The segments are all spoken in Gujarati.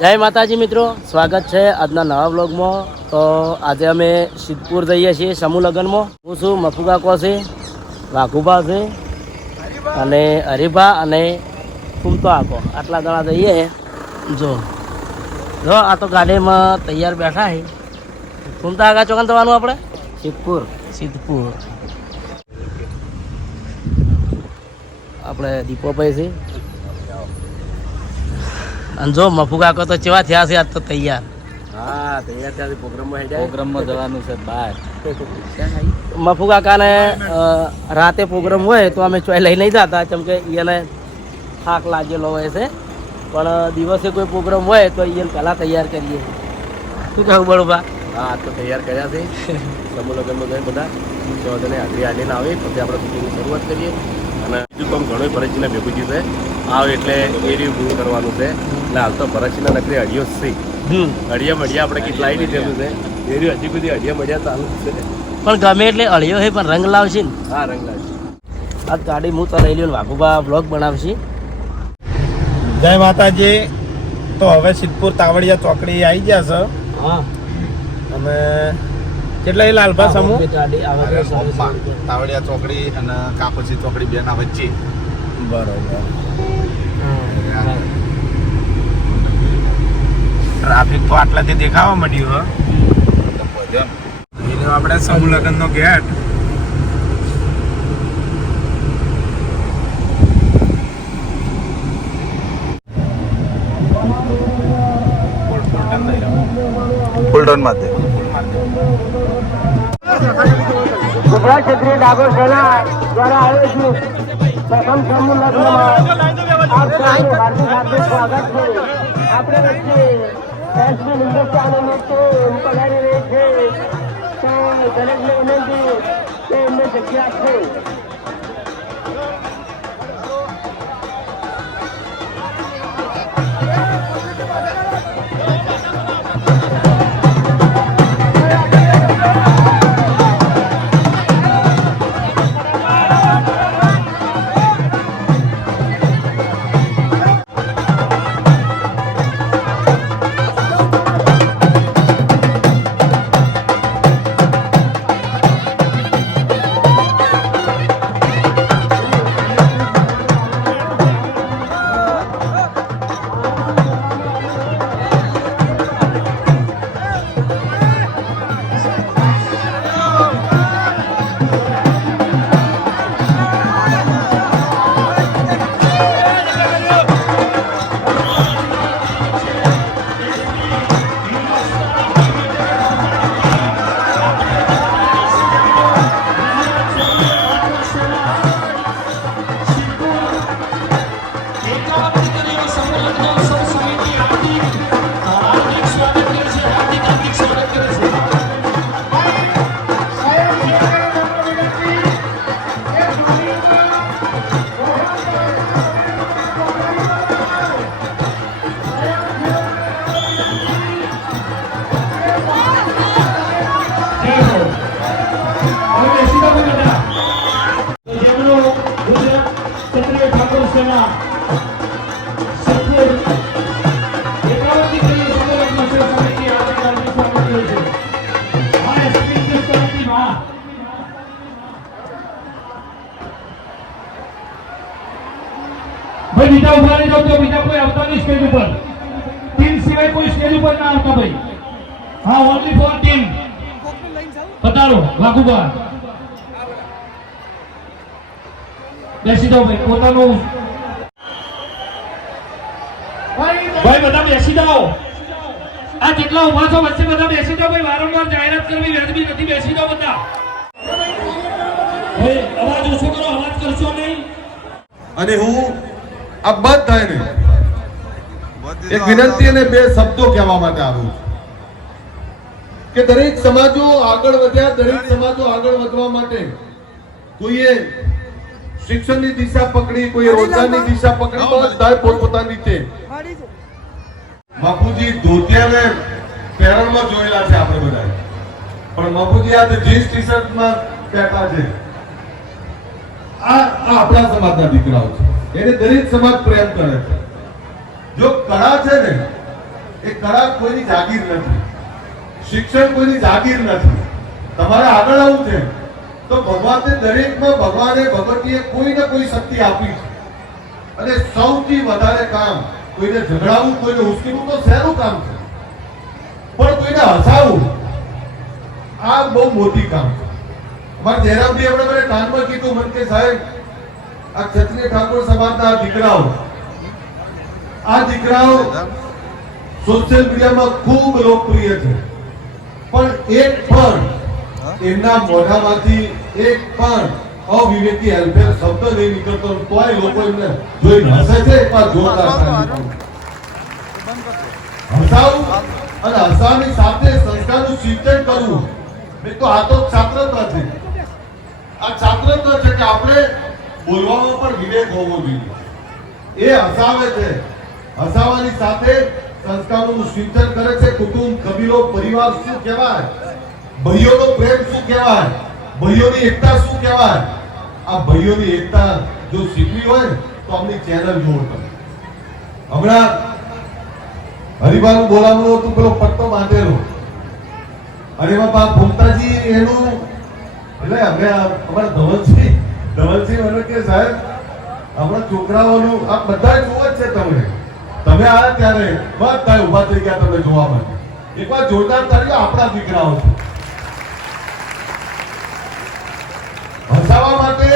જય માતાજી મિત્રો, સ્વાગત છે આજના નવા બ્લોગમાં। તો આજે અમે સિદ્ધપુર જઈએ છીએ સમૂહ લગ્નમાં। હું છું મફુ કાકો છે, વાઘુભા છે અને હરીભા અને ફૂમતો આકો, આટલા જણા જઈએ। જો આ તો ગાડીમાં તૈયાર બેઠા છે। ફૂમતા આગા ચોકન જવાનું આપણે સિદ્ધપુર આપણે દીપોભાઈ છે અને જો મફુ કાકો તો કેવા થયા છે આજ તો તૈયાર। હા, તૈયાર થયા છે। પ્રોગ્રામમાં જવાનું છે બહાર। મફુ કાકાને રાતે પ્રોગ્રામ હોય તો અમે ચોય લઈ નહીં જતા, કેમ કે એને થાક લાગેલો હોય છે, પણ દિવસે કોઈ પ્રોગ્રામ હોય તો એને પહેલાં તૈયાર કરીએ। શું કહું બળુભા? હા, તો તૈયાર કર્યા છે। સમૂહ લગ્નમાં જઈને બધા ચોધને હાજરી આડીને આવી પછી આપણે શૂટિંગની શરૂઆત કરીએ। અને બીજું કામ ઘણું ભરતજીના ભેગુજી છે, આવે એટલે એ રીવ પૂરું કરવાનું છે। એટલે હાલ તો ભરતજીના નકરી અડિયો જ છે। અડિયા મળ્યા આપણે કેટલા આવી દીધેલું છે, એ રહ્યું હજી બધી અડિયા મળ્યા ચાલુ છે। પણ ગમે એટલે અળિયો છે પણ રંગ લાવશે ને? હા, રંગ લાવશે। આ ગાડી હું ચલાવી લઉં, વાઘુભા બ્લોગ બનાવશે। જય માતાજી। તો હવે સિદ્ધપુર તાવડિયા ચોકડી આવી ગયા છે। હા, અમે કેટલા એ લાલભા સમૂહ તાવડિયા ચોકડી અને કાપસી ચોકડી બેના વચ્ચે। બરોબર। ટ્રાફિક તો આટલાથી દેખાવા માંડ્યું હોય। આપણે સમૂહ લગ્ન નો ગેટ। ફૂલટોન માં ગુજરાત ક્ષત્રિય ડાકોર સેના દ્વારા આયોજિત પ્રથમ સમૂહ લગ્નમાં આપ સૌનું હાર્દિક હાર્દિક સ્વાગત છે। આપણે વચ્ચે એસપી હિન્દુસ્તાની ટીમ પધારી રહી છે, તો દરેકને વિનંતી કે એમને જગ્યા આપશે। भाई बीजा उभा नहीं जाओ, बीजा कोई आता नहीं स्टेज ऊपर। टीम सिवाय कोई स्टेज ऊपर ना आता भाई। हाँ, ओनली फॉर टीम। बता लो वाघुभा બેસી જાઓ ભાઈ, પોતાનું ભાઈ બધા બેસી જાઓ। આ જેટલા ઉભા છો વચ્ચે બધા બેસી જાઓ ભાઈ, વારંવાર જાહેરાત કરવી વ્યાજબી નથી। બેસી જાઓ બધા ભાઈ, અવાજ ઓછો કરો, અવાજ કરશો નહીં। અને હું આ બધાને એક વિનંતી અને બે શબ્દો કહેવા માટે આવું છું કે દરેક સમાજો આગળ વધ્યા, દરેક સમાજો આગળ વધવા માટે કોઈએ શિક્ષણની દિશા પકડી, કોઈ રોજગારની દિશા પકડી, બધા પોતપોતાની રીતે બાપુજી ધોતિયાને પેરણમાં જોયેલા છે આપણે બધા, પણ બાપુજી આજે જીન્સ ટી શર્ટમાં બેઠા છે। આ આપણા સમાજના દીકરાઓ છે, એને દરેક સમાજ પ્રેમ કરે છે। જો કળા છે ને એ કળા કોઈની જાગીર નથી, શિક્ષણ કોઈની જાગીર નથી. તમારે આગળ આવવું છે તો ભગવાને દરેકમાં ભગવતીએ કોઈ ને કોઈ શક્તિ આપી છે. અને સૌથી વધારે કામ કોઈને ઝઘડાવવું, કોઈને ઉશ્કેરવું તો સહેલું કામ છે, પણ કોઈને હસાવવું આ બહુ મોટી કામ છે. અમારા જયરામજી આપણે મને કાનમાં કીધું, મને કે સાહેબ આ ક્ષત્રિય ઠાકોર સમાજના દીકરાઓ સોશિયલ મીડિયામાં ખૂબ લોકપ્રિય છે, પણ એક પણ એમના મોઢામાંથી એક પણ અવિવેકી હેલ્પેર શબ્દ નહીં નીકળતો, તોય લોકો એમને જોઈને હસે છે. એકવાર જોરદાર હસાવું અને હસાવની સાથે સંસ્કારનું સિંચન કરવું, તો આ તો છાત્રતા છે. આ છાત્રતા છે કે આપણે બોલવામાં પણ વિવેક હોવો જોઈએ. એ હસાવે છે, હસાવવાની સાથે સંસ્કારોનું સિંચન કરે છે. કુટુંબ, કબીલો, પરિવાર શું કહેવાય, ભાઈઓનો પ્રેમ શું કહેવાય, ભાઈઓની એકતા શું કહેવાય, આ ભાઈઓની એકતા જો શીખવી હોય તો આપણી ચેનલ જોવો તમે. હમણાં હરિભાનું બોલાવવાનું હતું, પેલો પટ્ટો બાંધેલો, અને એમાં ભૂમતાજી એનું એટલે અમે અમારા ધવલસિંહ મને કે સાહેબ આપણા છોકરાઓનું આ બધા જોવા જ છે. તમે આવ્યા ત્યારે બધા ઉભા થઈ ગયા તમે જોવા માટે. એકવાર જોરદાર તાળીઓ આપણા દીકરાઓ છે. હસાવવા માટે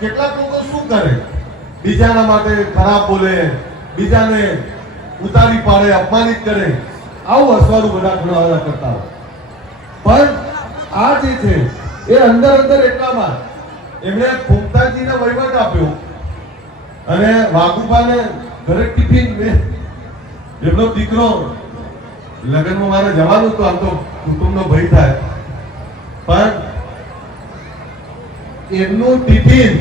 કેટલાક લોકો શું કરે, બીજાના માટે ખરાબ બોલે, બીજાને ઉતારી પાડે, અપમાનિત કરે. આવું હસવાનું બધા ઘણા કરતા હોય. પણ આ જે છે એ અંદર એટલામાં એમણે ભૂમતાજીને વહીવટ આપ્યો અને વાઘુબાને ઘરે ટિફિન, એમનો દીકરો લગ્નમાં મારે જવાનું તો આમ તો કુટુંબનો ભય થાય, પણ એમનું ટિફિન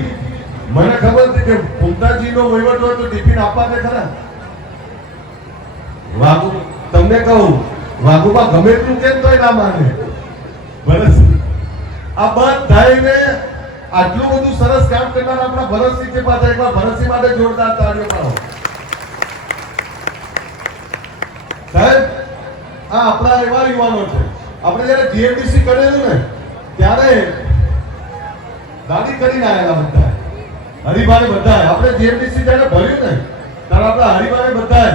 મને ખબર છે કે ભૂમતાજીનો વહીવટ હોય તો ટિફિન આપવા દે ખરા. વાઘુ તમને કહું, વાઘુબા ગમે એટલું કેમ તોય ના માને. આ બધાને આટલું બધું સરસ કામ કરનાર આપણા ભરતસિંહ છે. પાછા એકવાર ભરતસિંહ માટે જોરદાર તાળીઓ પાડો. સાહેબ આ આપણા એવા યુવાનો છે. આપણે જયારે જીએમડીસી કરેલું ને ત્યારે ગાડી કરીને આવેલા બધા હરિભાઈ, બધા આપણે જીએમડીસી જયારે ભર્યું ને ત્યારે આપણા હરિભાઈ બધા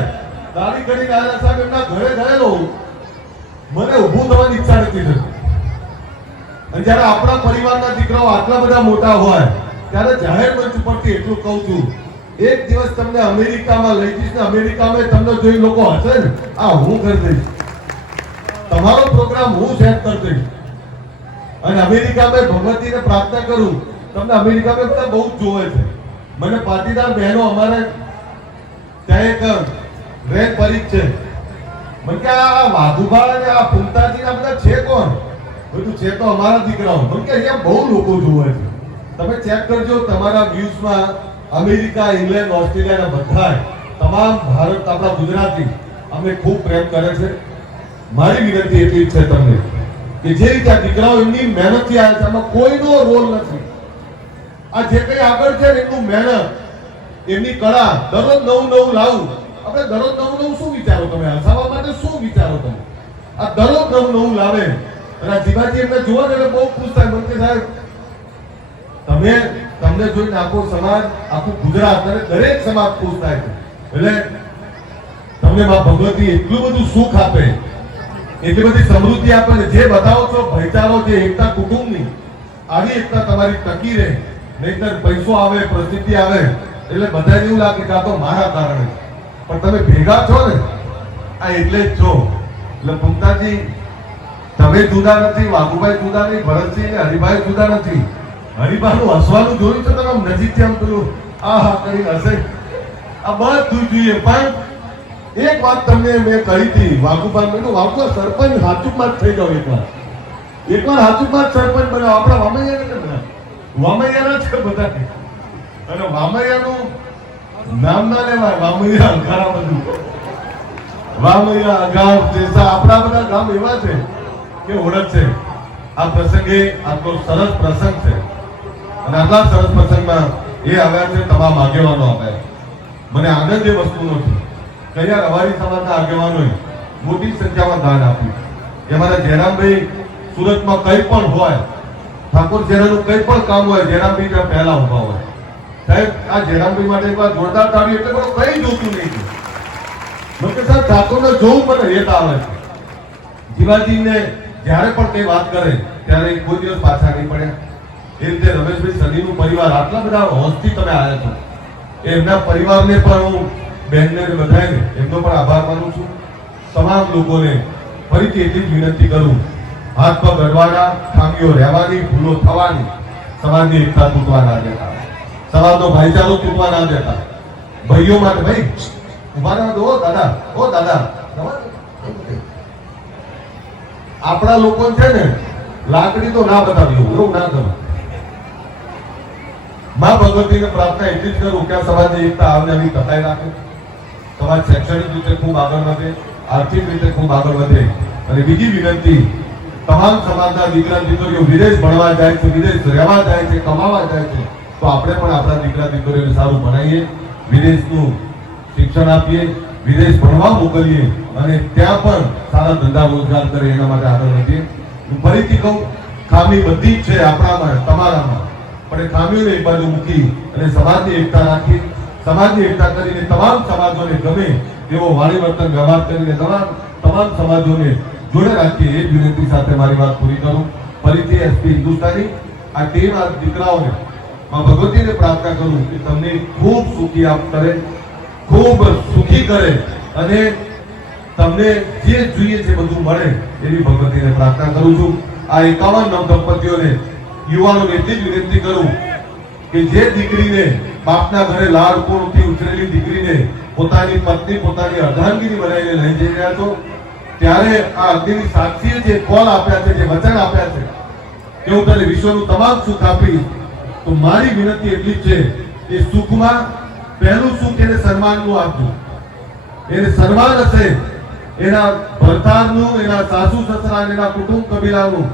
ગાડી કરીને આવેલા. સાહેબ એમના ઘરે ગયેલો, મને ઊભું થવાની ઈચ્છા નથી થતી. અને જયારે આપણા પરિવારના દીકરાઓ આટલા બધા મોટા હોય ત્યારે જાહેર મંચ ઉપરથી એટલું કહું છું, એક દિવસ તમને અમેરિકામાં લઈ જઈશ ને અમેરિકામાં તમને જોઈ લોકો હશે ને, આ હું કરી દઈશ, તમારો પ્રોગ્રામ હું સેટ કરી દઈશ. અને અમેરિકામાં ભગવતીને પ્રાર્થના કરું, તમને અમેરિકામાં બધા બહુ જ જોવે છે. મને પાટીદાર બહેનો અમારે ત્યાં એક રેક પરીખ છે, મને કે આ વાઘુભા અને આ ભૂમતાજી આ બધા છે કોણ? બધું છે તો અમારા દીકરાઓ. મને કે અહીંયા બહુ લોકો જોવે છે, તમે ચેક કરજો તમારા વ્યૂઝમાં અમેરિકા, ઇંગ્લેન્ડ, ઓસ્ટ્રેલિયા બધા તમામ ભારત આપણા ગુજરાતી અમે ખૂબ પ્રેમ કરે છે. મારી વિનંતી એટલી છે તમને કે જે રીતે આ દીકરાઓ એમની મહેનતથી આવે છે, આમાં કોઈનો રોલ નથી. આ જે કંઈ આગળ છે એમનું મહેનત, એમની કળા, દરરોજ નવું લાવું. આપણે દરરોજ નવું શું વિચારો તમે? હસાવવા માટે શું વિચારો તમે? આ દરરોજ નવું લાવે. અને આ જીવાજી એમને જોવા એટલે બહુ ખુશ થાય. મને કે સાહેબ તમને જોઈને આખો સમાજ, આખું ગુજરાત અને દરેક સમાજ ખુશ થાય છે. એટલે તમને મા ભગવતી એટલું બધું સુખ આપે, એટલી બધી સમૃદ્ધિ આપે ને જે બતાવો છો ભાઈચારો, જે એકતા કુટુંબની, આવી એકતા તમારી ટકી રહે. નહીતર પૈસો આવે, પ્રસિદ્ધિ આવે એટલે બધાને એવું લાગે કે આ તો મારા કારણે. પણ તમે ભેગા છો ને, આ એટલે જ છો. એટલે ભૂમતાજી તમે જુદા નથી, વાઘુભાઈ જુદા નહીં, ભરતસિંહ ને હરિભાઈ જુદા નથી. હરિભાઈનું હસવાનું જોયું છે તમે નજીકથી આમ પેલું આ કરી હશે, આ બધું જોઈએ. પણ એક વાત તમને મેં કહી હતી વાઘુભાઈ, મેં વાઘુભાઈ સરપંચ હાચુકમાં જ થઈ જાવ. એકવાર હાચુકમાં જ સરપંચ બન્યો. આપણા વામૈયા ને વામૈયાના છે બધા, અને વામૈયાનું નામ ના લેવાય. વામૈયા અંગારા, બધું વામૈયા ગામ દેસા આપણા બધા ગામ એવા છે કે ઓળખ છે. આ પ્રસંગે આટલો સરસ પ્રસંગ છે અને આટલા સરસ પ્રસંગમાં એ આવ્યા છે, તમામ આગેવાનો આવ્યા. મને આનંદ એ વસ્તુનો છે કયા રવાડી સમાજના આગેવાનોએ મોટી સંખ્યામાં દાન આપ્યું. અમારા જયરામભાઈ સુરતમાં કંઈ પણ હોય, ઠાકોર શેરાનું કંઈ પણ કામ હોય, જયરામભાઈ ત્યાં પહેલા ઉભા હોય. સાહેબ, આ જયરામભાઈ માટે એકવાર જોરદાર તાળી. એટલે બધું કંઈ જોતું નહીં. લોકો સાહેબ ઠાકોરને જોવું પણ હેત આવે છે. શિવાજીને જ્યારે પણ કઈ વાત કરે ત્યારે કોઈ દિવસ પાછા નહીં પડ્યા. એ રીતે રમેશભાઈ સનીનું પરિવાર આટલા બધા હોશથી તમે આવ્યા છો. એમના પરિવારને પણ હું બહેનને બધાને એમનો પણ આભાર માનું છું. તમામ લોકોને ફરીથી એટલી જ વિનંતી કરું, હાથ પગ અડવાના, ખામીઓ રહેવાની, ભૂલો થવાની, સમાજની એકતા તૂટવા ના દેતા, સમાજનો ભાઈચારો તૂટવા ના દેતા. ભાઈઓ માટે ભાઈ ઉભા ના દો. દાદા, ઓ દાદા, આપણા લોકો છે ને લાકડી તો ના બતાવી, એવું ના કરો. માં ભગવતીને પ્રાર્થના એટલી જ કરું કે આ સમાજની એકતા આવને આવી ટકાઈ રાખે, સમાજ શૈક્ષણિક રીતે ખૂબ આગળ વધે, આર્થિક રીતે ખૂબ આગળ વધે. અને બીજી વિનંતી, તમામ સમાજના દીકરા દીકરીઓ વિદેશ ભણવા જાય છે, વિદેશ રહેવા જાય છે, કમાવા જાય છે, તો આપણે પણ આપણા દીકરા દીકરીઓને સારું ભણાવીએ, વિદેશનું શિક્ષણ આપીએ, વિદેશ ભણવા મોકલીએ અને ત્યાં પણ સારા ધંધા રોજગાર કરે, એના માટે આગળ વધીએ. હું ફરીથી કહું, ખામી બધી જ છે આપણામાં, તમારામાં, પણ એ ખામીઓને એક બાજુ મૂકી અને સમાજની એકતા રાખી, સમાજની એકતા કરીને તમામ સમાજોને ગમે એવો વાણી વર્તન વ્યવહાર કરીને તમામ સમાજોને જોડે રાખીએ. એ વિનંતી સાથે મારી વાત પૂરી કરું. ફરીથી એસપી હિન્દુસ્તાની આ ટીમ, આ દીકરાઓને માં ભગવતીને પ્રાર્થના કરું કે તમને ખૂબ સુખી આપ કરે, ખૂબ સુખી કરે અને તમને જે જોઈએ છે બધું મળે એવી ભગવતીને પ્રાર્થના કરું છું. આ 51 નવદંપતીઓને, યુવાનોને એટલી જ વિનંતી કરું કે જે દીકરીને બાપના ઘરે લાડકોણથી ઉછરેલી દીકરીને પોતાની પત્ની, પોતાની અર્ધાંગીની બનાવીને લઈ જઈ રહ્યા છો, ત્યારે આ અગ્નિની સાક્ષીએ જે કોલ આપ્યા છે, જે વચન આપ્યા છે કે હું તને વિશ્વનું તમામ સુખ આપીશ, તો મારી વિનંતી એટલી જ છે કે સુખમાં પહેલું સુખ એને સન્માનનું આપજો. એને સન્માન હશે, એના ભરતારનું, એના સાસુ સસરા, એના કુટુંબ કબીલાનું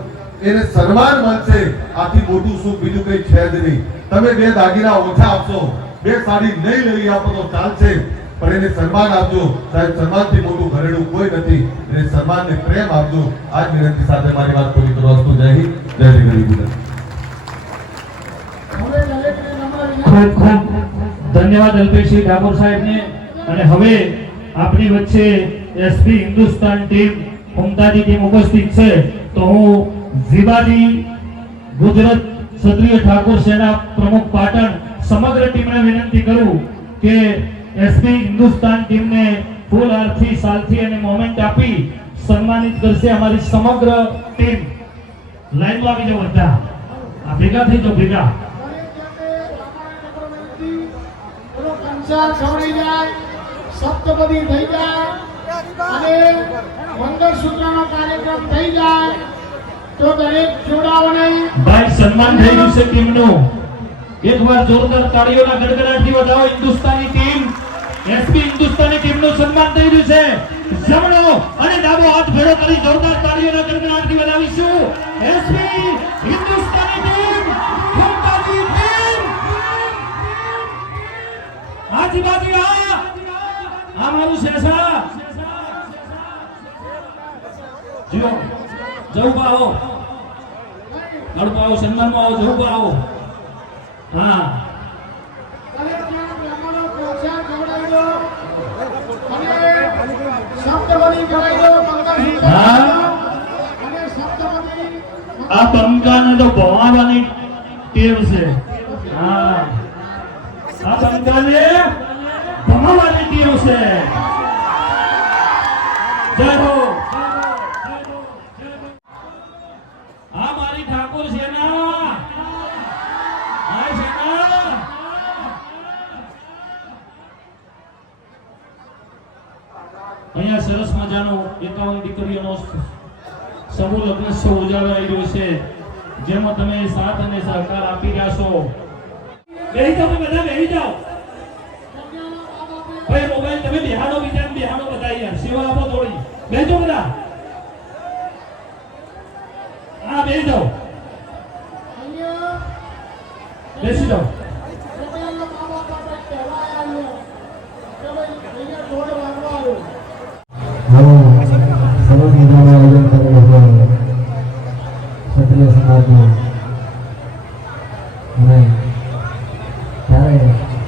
એને સન્માન મળશે. આથી મોટું સુખ બીજું કઈ છે જ નહીં. તમે 2 દાગીના ઓછા આપશો, 2 સાડી નહીં લઈ આપો તો ચાલશે, પણ એને સન્માન આપજો. સાહેબ, સન્માનથી મોટું ઘરેણું કોઈ નથી. એને સન્માનને પ્રેમ આપજો. આ જ વિનંતી સાથે મારી વાત પૂરી કરવા છું. જય હિન્દ, જય શ્રી ગરીબ. ખૂબ ખૂબ ધન્યવાદ અલ્પેશજી ઠાકોર સાહેબને. અને હવે આપણી વચ્ચે એસપી હિન્દુસ્તાન ટીમ, ઉમતાજી ટીમ ઉપસ્થિત છે. તો હું ઝીબાજી ગુજરાત ક્ષત્રિય ઠાકોર સેના પ્રમુખ પાટણ સમગ્ર ટીમને વિનંતી કરું કે એસપી હિન્દુસ્તાન ટીમને ફૂલ હારથી, સાલથી અને મોમેન્ટ આપી સન્માનિત કરશે. અમારી સમગ્ર ટીમ લાઈનમાં આવી જાઓ, બધા આ ભેગા થઈ જાઓ, ભેગા. છોડી જાય, સપ્તપદી થઈ જાય અને મંગળસૂત્રનો કાર્યક્રમ થઈ જાય તો દરેક જોડાઓને ભાઈ સન્માન થઈ રહ્યું છે ટીમનું. એકવાર જોરદાર તાળીઓના ગડગડાટથી વધાવો. હિન્દુસ્તાની ટીમ, એસપી હિન્દુસ્તાની ટીમનું સન્માન થઈ રહ્યું છે. જમણો અને ડાબો હાથ ભેળો કરી જોરદાર તાળીઓના ગડગડાટથી વધાવીશું. એસપી હિન્દુસ્તાની ટીમ, ઉમતાજી ટીમ, આજુબાજુ આ મારું શેષા જીઓ જવું આવો, નડપા આવો, સન્માનમાં આવો, જવું આવો. હા, દરેક બ્રાહ્મણો પ્રોત્સાહન જોડાઈ દો અને સપ્તપદી જોડાઈ દો. મંગળસૂત્ર અને સપ્તપદી આ બંકાને તો ભવાવાની ટેવ છે. હા, આ બંકાને ભવાવાની ટેવ છે. જય હો. આ મારી ઠાકોર સેના, આ સેના અહીંયા સરસ મજાનો 51 દીકરીઓનો સમૂહ લગ્નોત્સવ ઉજવાઈ રહ્યો છે, જેમાં તમે સાથ અને સહકાર આપી રહ્યા છો. બેહી જાઓ, બધા બેહી જાઓ. ભાઈ મોબાઈલ તમે બેહાડો, બીજા બેહાડો બધા. યાર સેવા આપો થોડી. બેહજો બધા. હા, બેહી જાઓ, બેસી જાઓ. છોકરાના મા બાપ આપણે કહેવાય આવ્યો કે ભાઈ અહીંયા જોડ વાગવા સરસ મજાનું આયોજન કરેલું છે ક્ષત્રિય સમાજનું. અને ત્યારે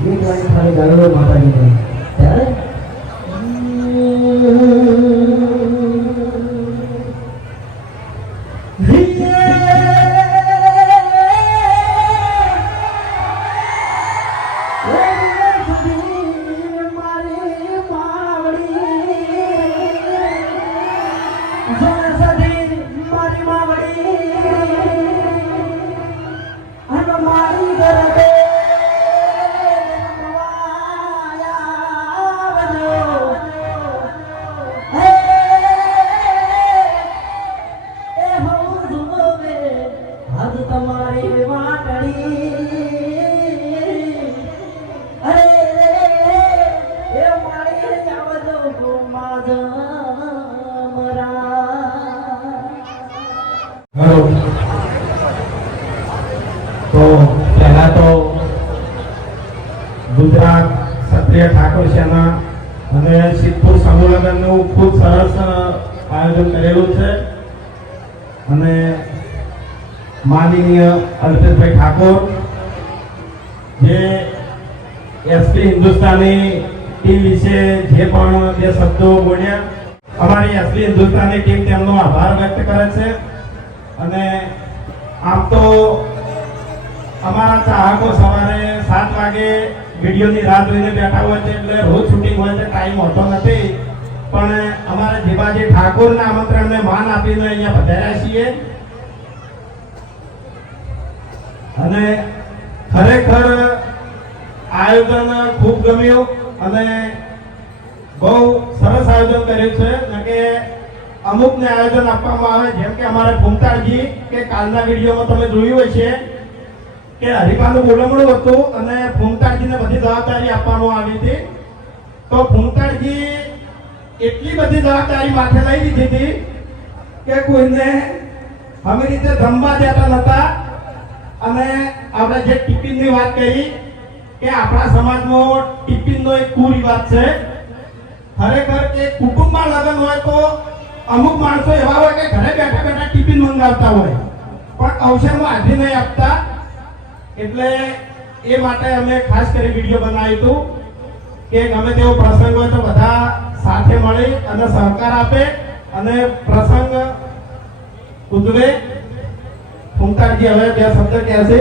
ગીત વાણી ખાલી ગાળો માતાજીને ત્યારે તો પહેલા તો ગુજરાત ક્ષત્રિય ઠાકોર સેના અને સિદ્ધપુર સમૂહ લગ્નનું ખૂબ સરસ આયોજન કરેલું છે અને માનનીય અલ્પેશભાઈ ઠાકોર જે એસપી હિન્દુસ્તાની ટીમ વિશે જે પણ બે શબ્દો બોલ્યા, અમારી એસપી હિન્દુસ્તાની ટીમ તેમનો આભાર વ્યક્ત કરે છે. અને આમ તો અમારા ચાહકો સવારે 7 વાગે વિડીયોની રાહ જોઈને બેઠા હોય છે, એટલે રોજ શૂટિંગ હોય છે, ટાઈમ હોતો નથી. પણ અમારા જીવાજી ઠાકોરના આમંત્રણને માન આપીને અહીંયા પધાર્યા છીએ. અને ખરેખર આયોજન ખૂબ ગમ્યું અને બહુ સરસ આયોજન કર્યું છે. કે અમુકને આયોજન આપવામાં આવે, જેમ કે અમારે ફૂમતાળજી કે કાલના વિડીયોમાં તમે જોયું હશે કે હરિભાનું બોલમણું હતું અને ફૂમતાળજીને બધી જવાબદારી આપવામાં આવી હતી. તો ફૂમતાળજી એટલી બધી જવાબદારી માથે લઈ લીધી હતી કે કોઈને અમે રીતે જમવા દેતા નહોતા. અને આપણે જે ટિફિનની વાત કરી કે આપણા સમાજમાં ટિફિનનો એક કુરિવાજ છે. ખરેખર કે કુટુંબમાં લગ્ન હોય તો અમુક માણસો એવા હોય કે ઘરે બેઠા બેઠા ટિફિન મંગાવતા હોય પણ અવસરમાં હાજરી નહીં આપતા. એટલે એ માટે અમે ખાસ કરી વિડીયો બનાવ્યું હતું કે ગમે તેવો પ્રસંગ હોય તો બધા સાથે મળી અને સહકાર આપે અને પ્રસંગ ઉજવે. ફૂમતાળજી હવે બે શબ્દ કહેશે.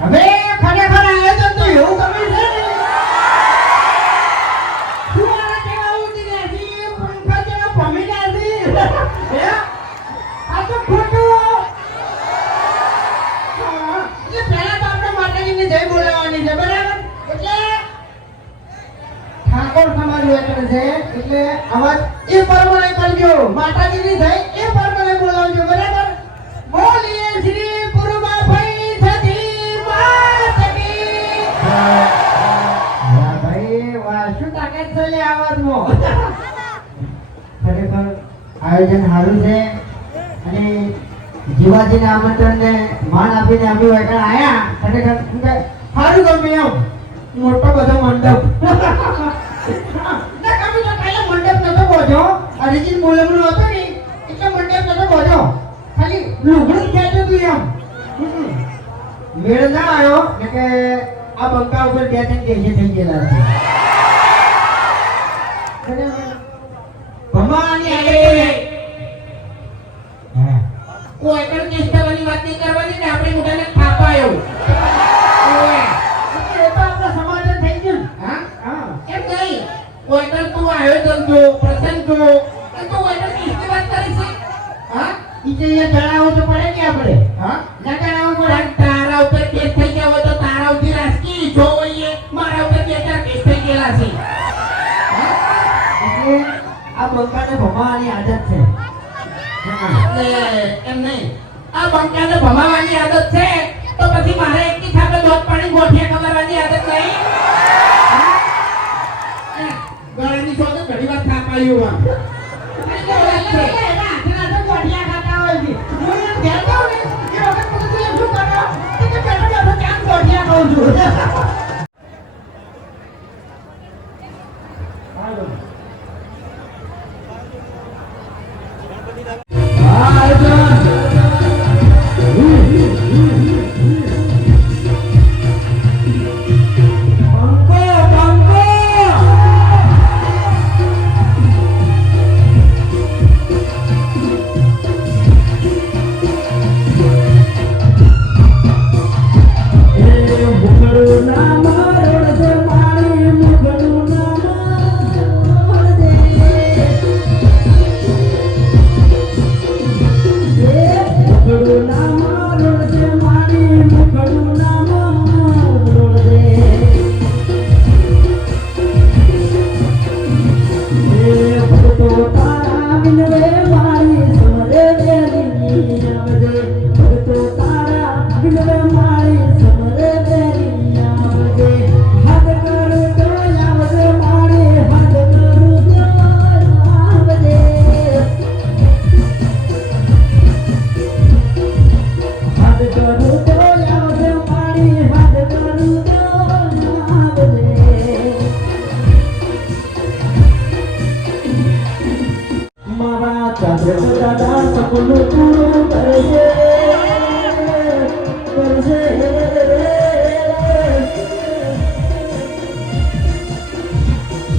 હવે ખરેખર આયોજન તો એવું ગમે છે ને. શું આ કેવા ઉડી નથી, પંખા જેવા ભમી નથી. હે? આ તો ખોટું. એટલે પહેલા તો આપણે માતાજીની જય બોલાવવાની છે, બરાબર? એટલે ઠાકોર સમાજ વેતન છે, એટલે અવાજ એ પ્રમાણે કરજો. માતાજીની જય એ પ્રમાણે બોલાવજો, બરાબર? બોલીએ શ્રી ગુરુબાભાઈ સતી માતની. વાહ ભાઈ વાહ, શું તાકાત છે લે આવાજમાં. ખરેખર આયોજન સારું છે અને જીવાજીના આમંત્રણને માન આપીને અમે વગર આયા. ખરેખર સારું ગમ્યું. એમ મોટો બધો મંડપ ના કમી તો કાલે મંડપ નતો બોજો. અરિજીત બોલમણું હતો ને એટલે મંડપ નતો બોજો. ખાલી લુગડું ખેંચ્યું તું એમ. મેળ ના આવ્યો કે આ બંકા ઉપર 2-3 કેસે થઈ ગયેલા છે. ભમાવાની આગળ કોઈ પણ કેસ થવાની વાત નહીં કરવાની ને આપણે મોટાને ખાપા એવું. એ તો આપણો સમાધાન થઈ ગયું. હા હા એમ નહીં. કોઈ પણ તું આયોજન જો પ્રસંગ જો તો કોઈ પણ કેસની વાત કરી છે. હા ઈ જે જણાવો તો પડે કે આપણે. હા ના જણાવો પડે. તારા ઉપર કેસ થઈ ગયા હોય તો તારા ઉપર રાજકી જો હોય મારા ઉપર 2-4 કેસ થઈ ગયેલા છે. એટલે આ બંકાને ભમાવાની આદત છે. એટલે એમ નહીં. આ બંકાને ભમાવાની આદત છે તો પછી મારે એકની સાથે દોત પાણી ગોઠિયા ખબરવાની આદત નહીં. ગળાની શોધે ઘણી વાર થાપાયું હોય. દાદા સપનું પૂરું કરશે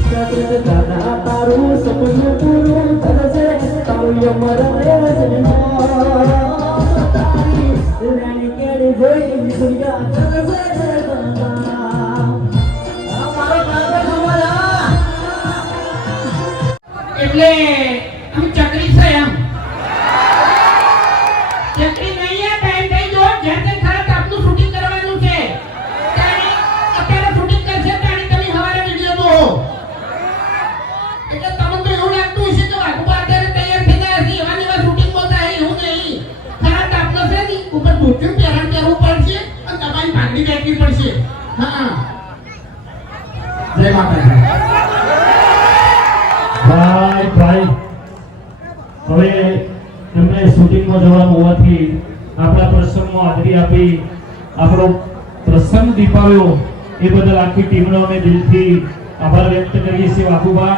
કરશે દાદા તારું સપનું પૂરું કરશે તારું મરણ રાણી કેરી જોઈ દુનિયા કરશે એટલે આમ ચકરી છે એમ ચકરી નહીં ટાઈમ થઈ ગયો જેમ તેમ ખરા આપનું શૂટિંગ કરવાનું છે તાણી અત્યારે શૂટિંગ કરશે તાણી તમે હવારે વિડિયો દો એટલે તમને તો એવું લાગતું હશે કે વાઘુબા અત્યારે તૈયાર થઈ ગયા છે એવાની વાત શૂટિંગ માં થાય એવું નહીં ખરા આપનો છે ની ઉપર ધોતિયું પહેરણ પહેરવું પડશે અને તમારી ભાગડી બેઠવી પડશે હા જય માતાજી ભાઈ હવે એમને શૂટિંગમાં જવાનું હોવાથી આપણા પ્રસંગમાં હાજરી આપી આપણો પ્રસંગ દીપાવ્યો એ બદલ આખી ટીમનો અમે દિલથી આભાર વ્યક્ત કરીએ છીએ વાઘુબા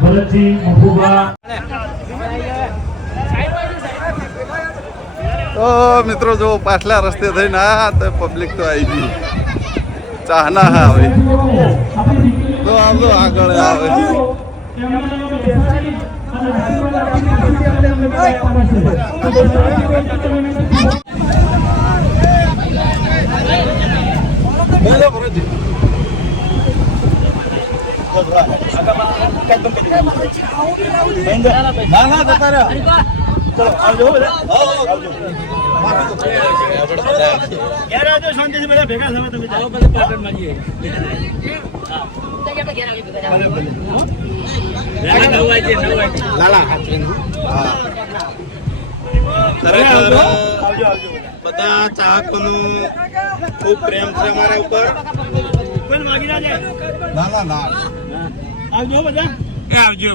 ભરતજી મફુબા તો મિત્રો જો પાછલા રસ્તે થઈને આ તો પબ્લિક તો આવી ગઈ ચાહના આવે તો આમ તો આગળ આવે બધા ચાહકોનું ખૂબ પ્રેમ છે અમારા ઉપર. ના આવજો બધા આવજો.